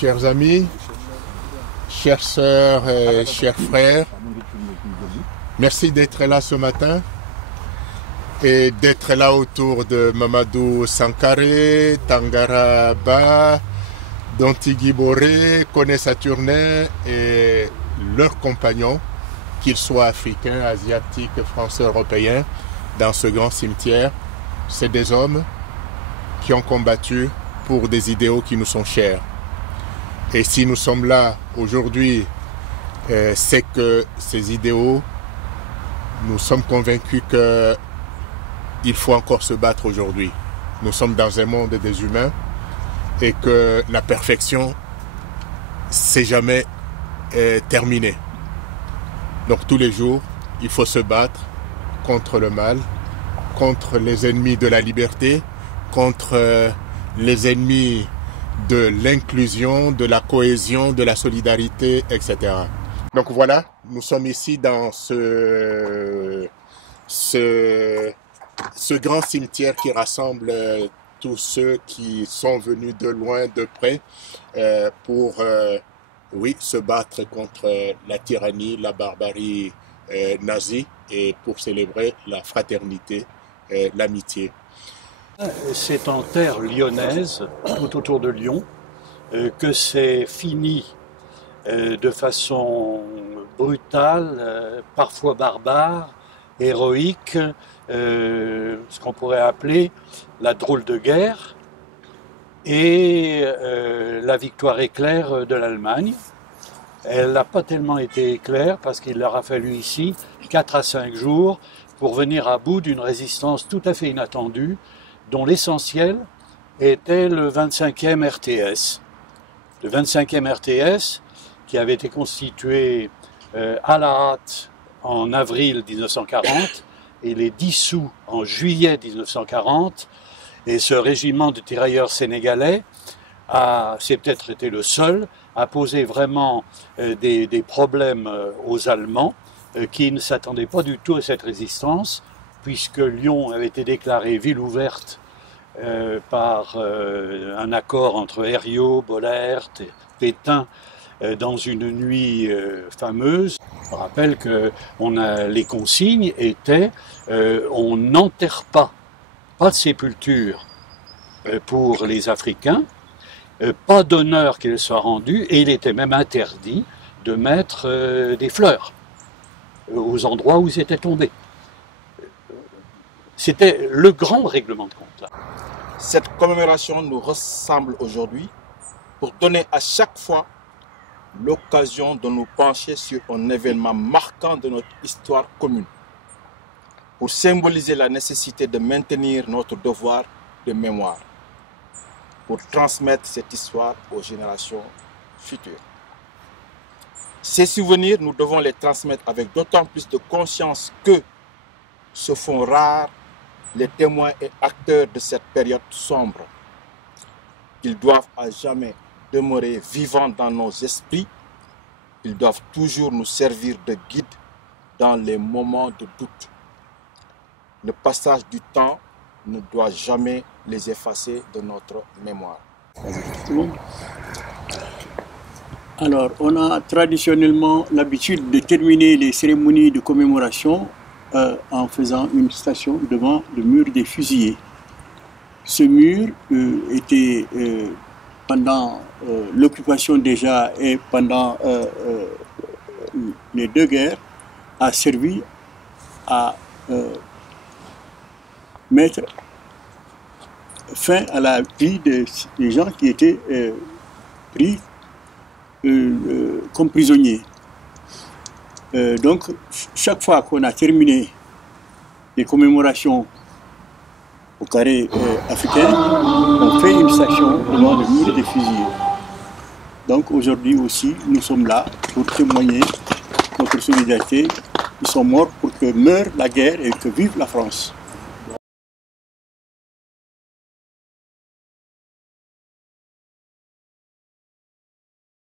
chers amis, chères sœurs et chers frères, merci d'être là ce matin et d'être là autour de Mamadou Sankaré, Tangara Ba, Dontigui Boré, Koné Saturnin et leurs compagnons, qu'ils soient africains, asiatiques, français, européens, dans ce grand cimetière. C'est des hommes qui ont combattu pour des idéaux qui nous sont chers. Et si nous sommes là aujourd'hui, c'est que ces idéaux, nous sommes convaincus qu'il faut encore se battre aujourd'hui. Nous sommes dans un monde des humains et que la perfection, c'est jamais terminé. Donc tous les jours, il faut se battre contre le mal, contre les ennemis de la liberté, contre les ennemis de l'inclusion, de la cohésion, de la solidarité, etc. Donc voilà, nous sommes ici dans ce grand cimetière qui rassemble tous ceux qui sont venus de loin, de près, pour se battre contre la tyrannie, la barbarie nazie et pour célébrer la fraternité, l'amitié. C'est en terre lyonnaise, tout autour de Lyon, que c'est fini de façon brutale, parfois barbare, héroïque, ce qu'on pourrait appeler la drôle de guerre et la victoire éclair de l'Allemagne. Elle n'a pas tellement été éclair parce qu'il leur a fallu ici 4 à 5 jours pour venir à bout d'une résistance tout à fait inattendue, dont l'essentiel était le 25e RTS. Le 25e RTS, qui avait été constitué à la hâte en avril 1940, et il est dissous en juillet 1940, et ce régiment de tirailleurs sénégalais c'est peut-être été le seul à poser vraiment des problèmes aux Allemands qui ne s'attendaient pas du tout à cette résistance, puisque Lyon avait été déclarée ville ouverte par un accord entre Herriot, Bollaert et Pétain dans une nuit fameuse. Je rappelle que les consignes étaient on n'enterre pas de sépulture pour les Africains, pas d'honneur qu'il soit rendu, et il était même interdit de mettre des fleurs aux endroits où ils étaient tombés. C'était le grand règlement de compte. Là. Cette commémoration nous ressemble aujourd'hui pour donner à chaque fois l'occasion de nous pencher sur un événement marquant de notre histoire commune, pour symboliser la nécessité de maintenir notre devoir de mémoire, pour transmettre cette histoire aux générations futures. Ces souvenirs, nous devons les transmettre avec d'autant plus de conscience que se font rares les témoins et acteurs de cette période sombre. Ils doivent à jamais demeurer vivants dans nos esprits. Ils doivent toujours nous servir de guide dans les moments de doute. Le passage du temps ne doit jamais les effacer de notre mémoire. Alors, on a traditionnellement l'habitude de terminer les cérémonies de commémoration en faisant une station devant le mur des fusillés. Ce mur était pendant l'occupation déjà et pendant les 2 guerres a servi à mettre fin à la vie des gens qui étaient pris comme prisonniers. Donc, chaque fois qu'on a terminé les commémorations au carré africain, on fait une station devant le mur des fusillés. Donc, aujourd'hui aussi, nous sommes là pour témoigner notre solidarité. Ils sont morts pour que meure la guerre et que vive la France.